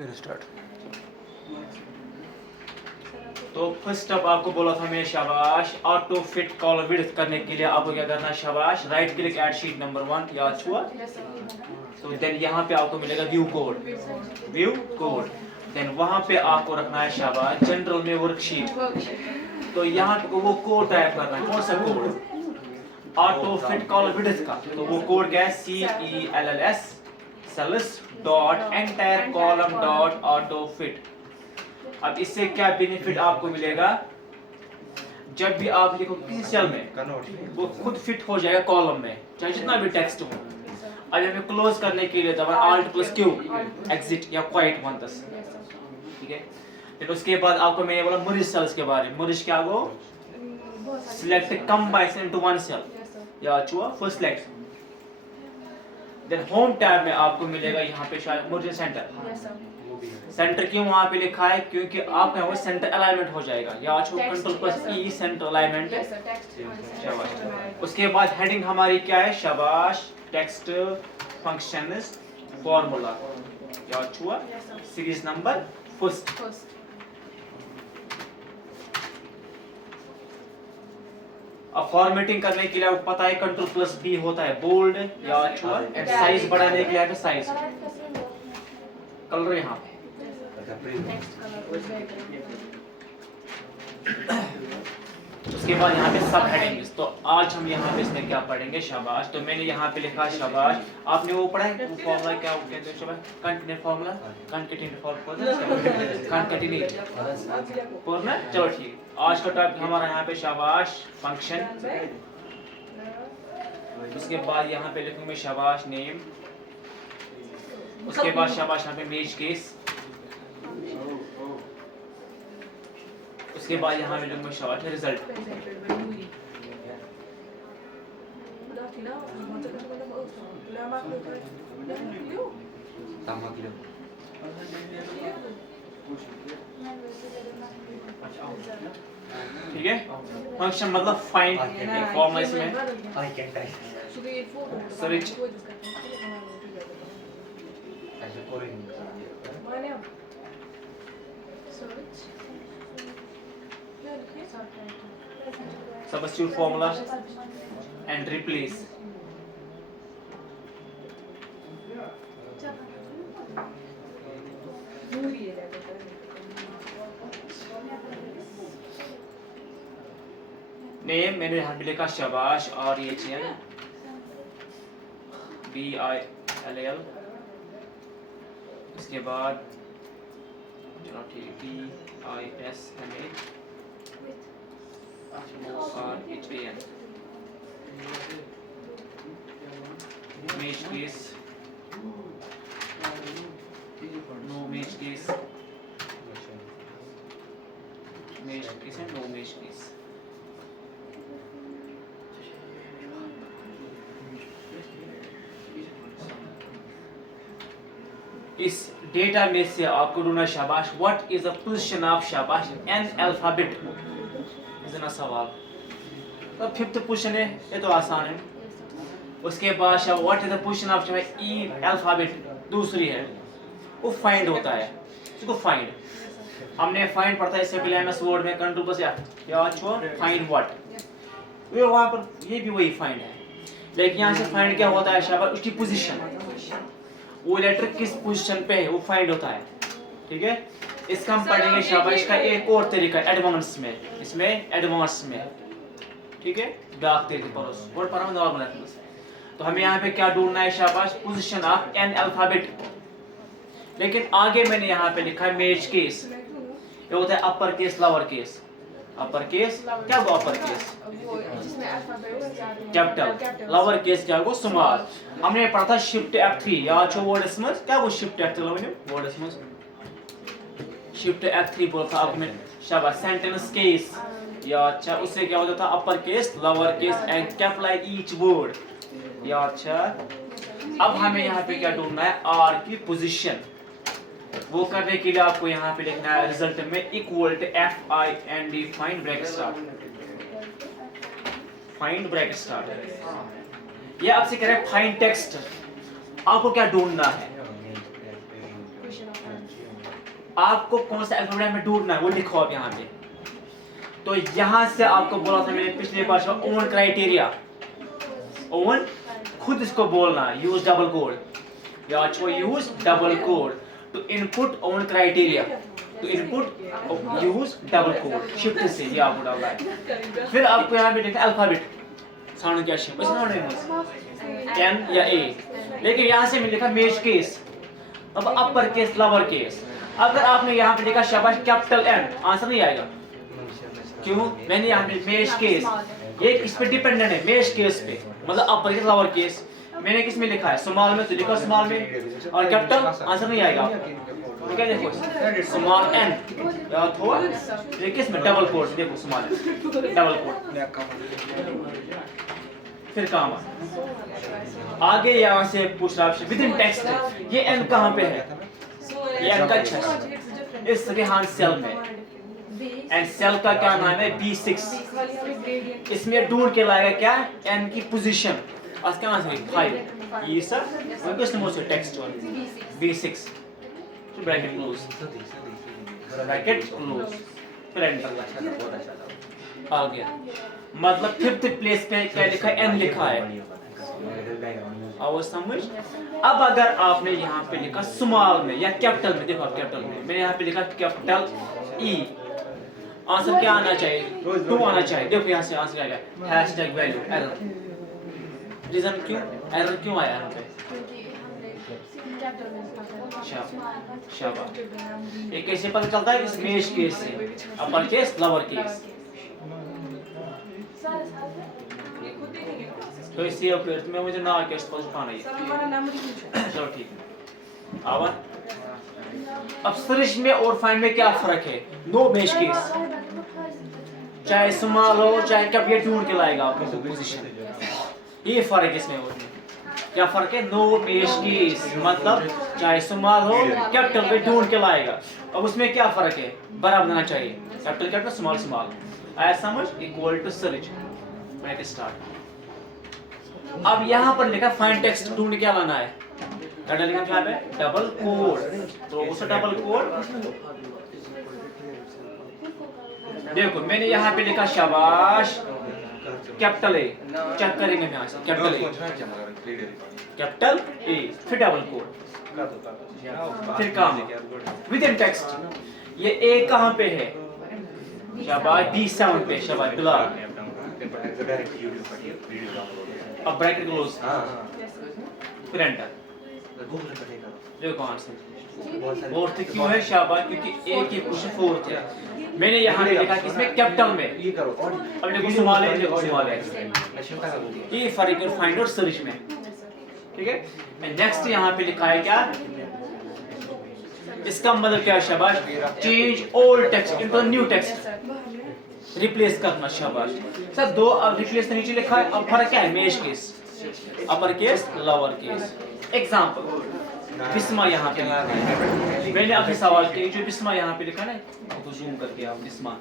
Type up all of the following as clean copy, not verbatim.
फिर स्टार्ट। तो first step आपको बोला था मैं शाबाश ऑटो फिट कॉलम विड्थ करने के लिए आपको क्या करना है शाबाश right click at sheet number 1 याद हुआ। तो देन यहाँ पे आपको मिलेगा व्यू कोड देन वहाँ पे आपको रखना है शाबाश जनरल में वर्कशीट। तो यहाँ पे वो कोड टाइप करना है कौन सा code auto fit column width का। तो वो कोड क्या है CELLS cells dot entire column dot auto fit. अब इससे क्या बेनिफिट आपको मिलेगा जब भी आप लिखो किसी सेल में वो खुद फिट हो जाएगा कॉलम में चाहे जितना भी टेक्स्ट हो। अब हमें क्लोज करने के लिए दबा Alt+Q एग्जिट या क्वाइट वंतस ठीक है। फिर उसके बाद आपको मैंने बोला मर्ज सेल्स के बारे में मर्ज क्या वो select combine into one cell या चुआ first select then home tab में आपको मिलेगा यहाँ पे शायद मर्ज सेंटर क्यों वहां पे लिखा है क्योंकि आपका वो सेंटर अलाइनमेंट हो जाएगा या Ctrl+E सेंटर अलाइनमेंट। शाबाश। उसके बाद हेडिंग हमारी क्या है शाबाश टेक्स्ट फंक्शंस फार्मूला या हुआ सीरीज नंबर फर्स्ट। अब फॉर्मेटिंग करने के लिए आपको पता है Ctrl+B होता है बोल्ड या हुआ साइज बढ़ाने के लिए साइज कलर यहाँ पे उसके बाद यहाँ पे सब हेडिंग्स। तो आज हम यहाँ पे इसमें क्या पढ़ेंगे शाबाश। तो मैंने यहाँ पे लिखा शाबाश आपने वो पढ़ा है फॉर्मूला क्या कहते हैं शाबाश कंटिन्यूटी फार्मूला फॉर्मूला चलो ठीक। आज का टॉपिक हमारा यहाँ पे शाबाश फंक्शन। उसके बाद यहाँ पे लिखूंगे शाबाश नेम। उसके बाद शाबाश यहाँ पे मेज केस। उसके बाद यहाँ पे लिखूंगा शाबाश रिजल्ट। ठीक है फंक्शन मतलब फाइंड फॉर्मूला इसमें search substitute formula and replace। Name मैंने यहाँ पे लिखा शाबाश RHN BILL। उसके बाद चलो ठीक BISMA RHAN image case no image case image case and no image case। इस डेटा में से आपको ढूंढना शाबाश what is the position of शाबाश एन अल्फाबेट इतना सवाल। तो फिफ्थ पोजीशन है ये तो आसान है। उसके बाद what is the position of E alphabet दूसरी है वो फाइंड होता है इसको फाइंड हमने फाइंड पढ़ा था इससे पहले एमएस वर्ड में Ctrl+F या फाइंड व्हाट ये वहां पर ये भी वही फाइंड है लेकिन यहाँ से फाइंड क्या होता है शाबाश उसकी पोजीशन वो लेटर किस पोजीशन पे है वो फाइंड होता है ठीक है। इसका हम पढ़ेंगे शाबाश का एक और तरीका एडवांस में इसमें एडवांस में ठीक है डाक तरीके पर वर्ड पर हम नॉर्मल है। तो हमें यहाँ पे क्या ढूंढना है शाबाश पोजीशन ऑफ एन अल्फाबेट। लेकिन आगे मैंने यहाँ पे लिखा है मेज केस ये होता है अपर case lower case. Upper case क्या वो upper case capital lower case क्या वो स्मॉल। हमने पढ़ा था शिफ्ट F3 या जो वर्ड इसमें क्या वो शिफ्ट F3 वर्ड इसमें शिफ्ट F3 बोलता था आपने शाबाश सेंटेंस केस या अच्छा उससे क्या होता था upper case lower case and capitalize each word या अच्छा। अब हमें यहाँ पे क्या ढूंढना है R की पोजीशन वो करने के लिए आपको यहाँ पे लिखना है रिजल्ट में equal to FIND find bracket start find bracket start. ये आपसे कह रहा है फाइंड टेक्स्ट आपको क्या ढूंढना है आपको कौन सा अल्फाबेट में ढूंढना है वो लिखो आप यहाँ पे। तो यहाँ से आपको बोला था मैंने पिछले बार ओन क्राइटेरिया, ओन खुद इसको बोलना, यूज डबल कोड, याद छो use double quote to input own criteria, तो input use double quote shift से ये आपको डालना है। फिर आपको यहाँ पे लिखना अल्फाबेट साउंड क्या है, बस एन या ए, लेकिन यहाँ से मैंने लिखा मेज केस, अब अपर केस लोअर केस। अगर आपने यहाँ पे लिखा शाबाश कैपिटल एन, आंसर नहीं आएगा। क्यों? मैंने यहाँ पे मेज केस, ये किस पे डिपेंडेंट है, मेज केस पे, मतलब अपर केस लोअर केस। मैंने किस में लिखा है, स्मॉल में, तो लिखा स्मॉल में, और कैपिटल आंसर नहीं आएगा। तो क्या देखो स्मॉल एन थोड़ा, ये किस में डबल कोड, देखो स्मॉल डबल कोड। फिर काम आगे यहाँ से पूछ रहा है विद इन टेक्स्ट, ये एन कहाँ पे है, ये एन का चेस्ट इस रेहान सेल में, एंड सेल का क्या नाम है B6। इसमें ढूंढ के लाएगा क्या, एन की पोजीशन, आज क्या आंसर है 5, ये सब उनको इसमें से टेक्स्ट और B6, तो ब्रैकेट क्लोज, ब्रैकेट क्लोज, फिर एंटर आ गया। मतलब 5th प्लेस पे क्या लिखा है, एन लिखा है, आओ समझ। अब अगर आपने यहाँ पे लिखा स्मॉल में या कैपिटल में, देखो आप कैपिटल में, मैंने यहाँ पे लिखा कैपिटल ई, आंसर क्या आना चाहिए, 2 आना चाहिए। देखो यहाँ से आंसर आएगा हैशटैग वैल्यू एरर। रीजन क्यों एरर क्यों आया यहाँ पे, शाबाश। ये कैसे पता चलता है, इस मेज केस से, अपर केस लोअर केस। तो इसी फिर तुम्हें मुझे ना केस पर पाना है, चलो ठीक है। अब सर्च में और फाइंड में क्या फर्क है, नो मेज केस, चाहे स्मॉल हो चाहे कब, ये ढूंढ के लाएगा आपको पोजीशन, ये फर्क है इसमें और क्या फर्क है, नो मेज केस मतलब चाहे स्मॉल हो कैपिटल पे ढूंढ के लाएगा। अब उसमें क्या फर्क है, बराबर देना चाहिए, कैपिटल कैपिटल स्मॉल स्मॉल, आया समझ, equal to search, bracket start. अब यहाँ पर लिखा फाइंड टेक्स्ट, ढूंढ क्या लाना है, क्या लिखा क्या है, डबल कोड, तो उस डबल कोड देखो मैंने यहाँ पे लिखा शाबाश कैपिटल ए, चेक करेंगे यहाँ से कैपिटल ए, कैपिटल ए, फिर डबल कोड, फिर काम विद इन टेक्स्ट, ये ए कहाँ पे है, शाबाश B7 पे, शाबाश बिला। अब ब्रैकेट क्लोज, फिर एंटर, देखो आंसर फोर्थ क्यों है, शाबाश क्योंकि ए की पोजीशन 4th है। मैंने यहाँ पे लिखा किसमें, कैपिटल में, अब देखो स्मॉल है, देखो स्मॉल है, ये फर्क है फाइंड और सर्च में, ठीक है। मैं नेक्स्ट यहाँ पे लिखा है क्या, इसका मतलब क्या है, शाबाश change old text into new text, replace करना, शाबाश सर। 2 अब रिप्लेस से नीचे लिखा है, अब फर्क क्या है, मेज case, upper case lower case. Example Bisma यहाँ पे मैंने अभी सवाल किया, जो बिस्मा यहाँ पे लिखा ना, तो जूम करके आप बिस्मा,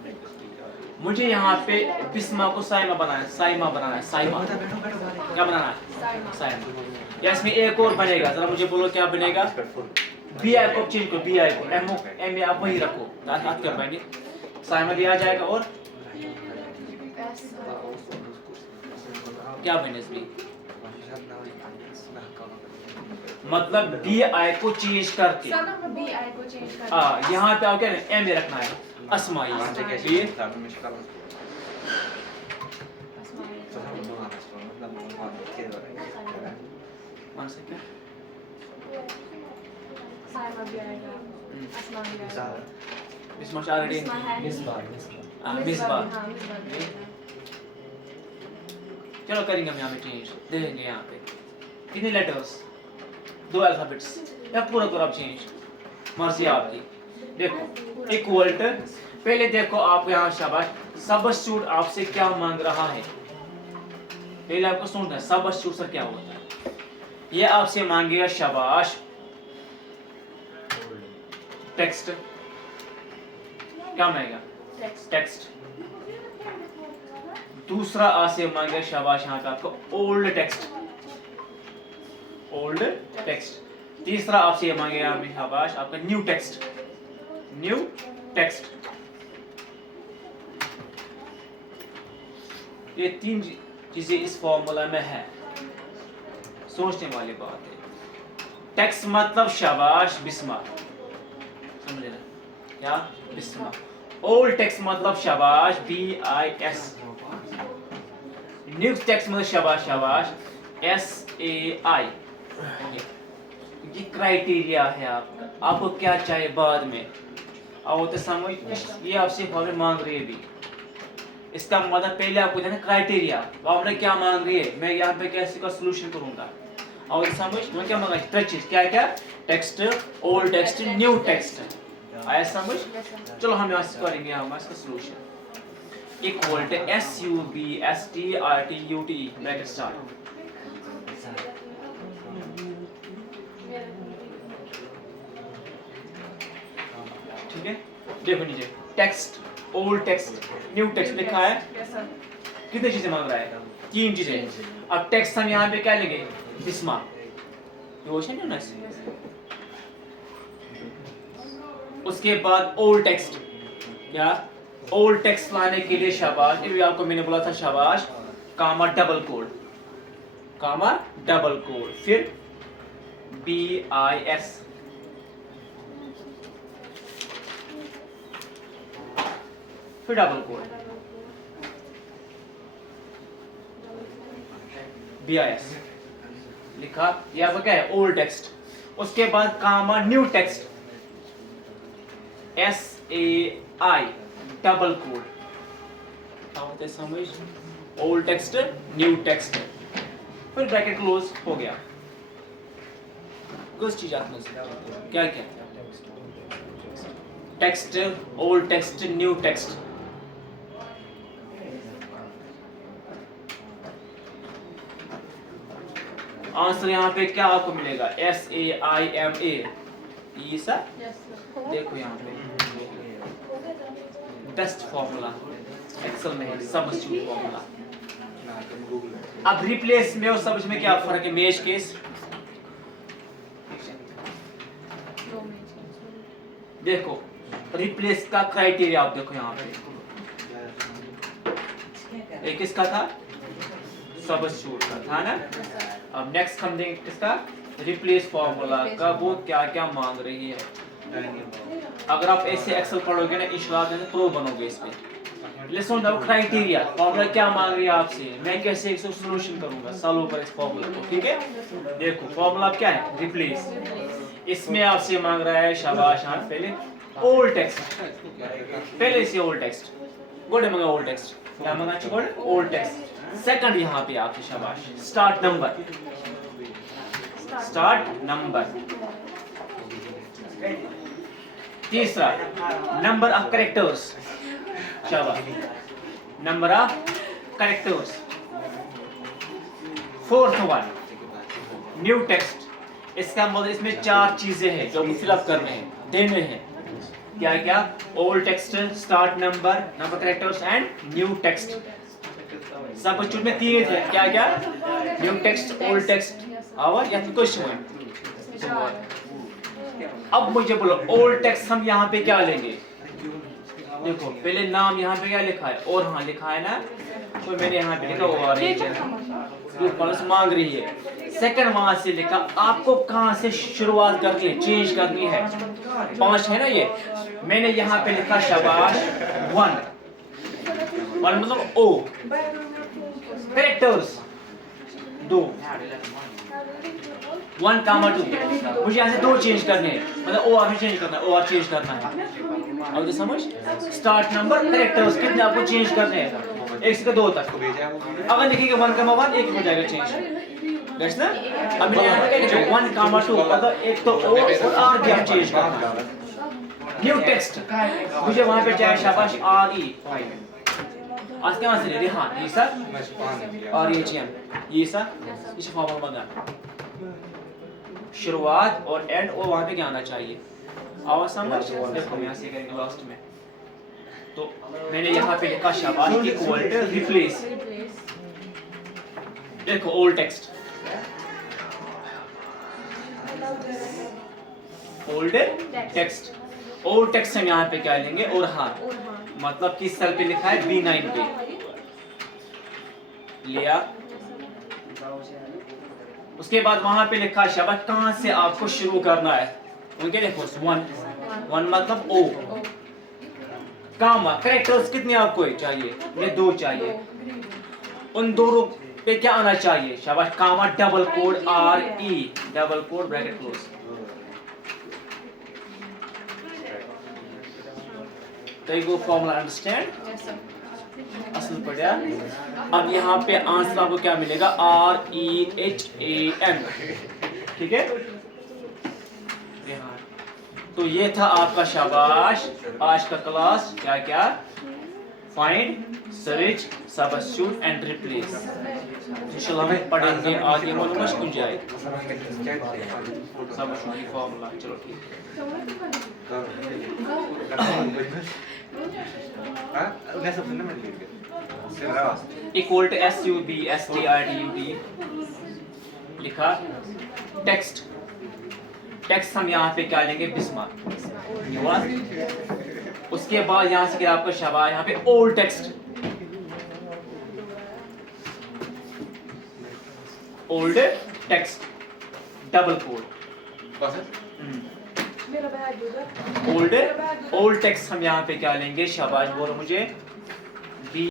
मुझे यहाँ पे बिस्मा को साइमा बनाना है, साइमा बनाना है, साइमा क्या बनाना है, साइमा, या इसमें एक और बनेगा, जरा मुझे बोलो क्या बनेगा, बी आई को चेंज करो, बी आई को एम आप वही रखो, हाथ कर पाएंगे, साइमा दिया जाएगा, और क्या बने इसमें, मतलब बी आई को चेंज करके, यहाँ पे क्या एम ए रखना है, अस्मा, ये चलो करेंगे हम यहाँ पे चेंज, देखेंगे यहाँ पे कितने लेटर्स, 2 अल्फाबेट्स, या पूरा आप चेंज, मर्जी आपकी। देखो इक्वल टू, पहले देखो आप यहाँ शाबाश सबस्टिट्यूट आपसे क्या मांग रहा है, पहले आपको सुनना है सबस्टिट्यूट से क्या होता है, ये आपसे मांगेगा शाबाश टेक्स्ट, क्या मांगेगा, टेक्स्ट। दूसरा आपसे मांगेगा शाबाश यहाँ पे आपको ओल्ड टेक्स्ट, ओल्ड टेक्स्ट। तीसरा आपसे मांगेगा शाबाश आपका न्यू टेक्स्ट, न्यू टेक्स्ट। ये तीन चीजें इस फॉर्मूला में है, सोचने वाली बात है। टेक्स्ट मतलब शाबाश बिस्मा, समझे ना क्या, बिस्मा। ओल्ड टेक्स्ट मतलब शाबाश BIS। न्यू टेक्स्ट मतलब शाबाश शाबाश SAI। ये क्राइटेरिया है आपका, आपको क्या चाहिए बाद में आओ तो समझ। ये आपसे फॉर्मूला मांग रही है भी, इसका मतलब पहले आपको देना क्राइटेरिया, आपने क्या मांग रही है, मैं यहाँ पे कैसे का सॉल्यूशन करूंगा। और समझ मैं क्या मांगा, तीन चीज क्या क्या, text, old text, new text, आया समझ। चलो हम यहाँ से करेंगे हम इसका solution. Equal to SUBSTRTUT bracket start. ठीक है, देखो नीचे text, old text, new text लिखा है। कितनी चीजें मांग रहा है, तीन चीजें। अब टेक्स्ट हम यहाँ पे क्या लेंगे, बिस्मा, क्वेश्चन है ना। उसके बाद ओल्ड टेक्स्ट, क्या ओल्ड टेक्स्ट लाने के लिए शाबाश, ये भी आपको मैंने बोला था शाबाश, कामा डबल कोड, कामा डबल कोड, फिर BIS, फिर डबल कोड BIS लिखा। ये आपका क्या है, ओल्ड टेक्स्ट। उसके बाद comma new text SAI double quote, होते समझ, ओल्ड टेक्स्ट न्यू टेक्स्ट, फिर ब्रैकेट क्लोज हो गया। कुछ चीज आपने क्या क्या, text, old text, new text. Answer यहाँ पे क्या आपको मिलेगा, SAIMA। ये सर देखो यहाँ पे बेस्ट फॉर्मूला एक्सेल में है, सब्स्टिट्यूट फॉर्मूला। अब रिप्लेस में और सब में क्या फर्क है, मेश केस। देखो रिप्लेस का क्राइटेरिया आप देखो यहाँ पे, एक किसका था, सब्स्टिट्यूट का था ना। अब नेक्स्ट हम देखेंगे किसका, रिप्लेस फॉर्मूला का, वो क्या क्या मांग रही है। अगर आप ऐसे एक्सेल पढ़ोगे ना इंशाल्लाह प्रो बनोगे इसमें। लिसन द क्राइटेरिया, फॉर्मूला क्या मांग रही है आपसे, मैं कैसे इसको सॉल्यूशन करूंगा, सॉल्व कर इस फॉर्मूला को। ठीक है, देखो फॉर्मूला क्या है, रिप्लेस। इसमें आपसे मांग रहा है शाबाश, हां पहले ओल्ड टेक्स्ट, पहले से ओल्ड टेक्स्ट, गोड़े मांगा ओल्ड टेक्स्ट, क्या मांगा गोड़े ओल्ड टेक्स्ट। सेकंड यहाँ पे आपसे शाबाश स्टार्ट नंबर, स्टार्ट नंबर। तीसरा नंबर ऑफ कैरेक्टर्स, शाबाश number of characters. Fourth one new text, इसका मतलब इसमें चार चीजें हैं जो फिलअप करने हैं, देने हैं। क्या क्या, old text, start number, number characters and new text. सब बच्चों में तीन थे, क्या क्या, न्यू टेक्स्ट, ओल्ड टेक्स्ट और या फिर क्वेश्चन। अब मुझे बोलो ओल्ड टेक्स्ट हम यहाँ पे क्या लेंगे, देखो पहले नाम यहाँ पे क्या लिखा है, और हाँ लिखा है ना, तो मैंने यहाँ पे लिखा और कॉलेज मांग रही है। सेकंड वहां से लिखा, आपको कहाँ से शुरुआत करनी है, चेंज करनी है, 5 है ना ये, मैंने यहाँ पे लिखा शाबाश 1 मतलब O, कैरेक्टर्स 2, 1, 2। मुझे यहाँ से 2 चेंज करने हैं, मतलब OR में चेंज करना है, OR चेंज करना है। अब तो समझ, स्टार्ट नंबर, कैरेक्टर्स कितने आपको चेंज करने हैं, 1 से 2 तक। अगर लिखेंगे 1, 1 एक हो जाएगा चेंज, दैट्स ना। अब मैंने यहाँ पे क्या लिखा 1, 2, मतलब एक तो O और R भी आप चेंज करना। न्यू टेक्स्ट मुझे वहाँ पे चाहिए शाबाश RE, आज क्या से रिहान, ये सर और ये GM, ये सर इस फॉर्मूला बना, शुरुआत और एंड और वहां पे क्या आना चाहिए, आवाज समझ। देखो मैं यहाँ से करेंगे लास्ट में, तो मैंने यहाँ पे लिखा शाबाश इक्वल टू रिप्लेस। देखो old text, old text old text हम यहाँ पे क्या लेंगे, और हाँ मतलब किस सेल पे लिखा है, B9 पे लिया। उसके बाद वहां पे लिखा है शब्द कहां से आपको शुरू करना है, उनके देखो 1 मतलब ओ, कामा कैरेक्टर्स कितने आपको चाहिए, ये 2 चाहिए, उन दोनों पे क्या आना चाहिए, शाबाश, comma double quote RE double quote bracket close. तो ये फॉर्मूला अंडरस्टैंड असल पढ़ा। अब यहाँ पे आंसर आपको क्या मिलेगा, REHAM, ठीक है। तो ये था आपका शाबाश आज का क्लास, क्या क्या, find, search, substitute and replace. इंशाल्लाह हम पढ़ेंगे आगे मालूम कुछ जाए सबस्टिट्यूट फॉर्मूला। चलो ठीक इक्वल टू SUBSTRDUT लिखा। टेक्स्ट, टेक्स्ट हम यहाँ पे क्या लेंगे, बिस्मार्क। उसके बाद यहाँ से क्या आपका शाबाश, यहाँ पे old text, old text double quote, old text हम यहाँ पे क्या लेंगे, शाबाश बोलो मुझे,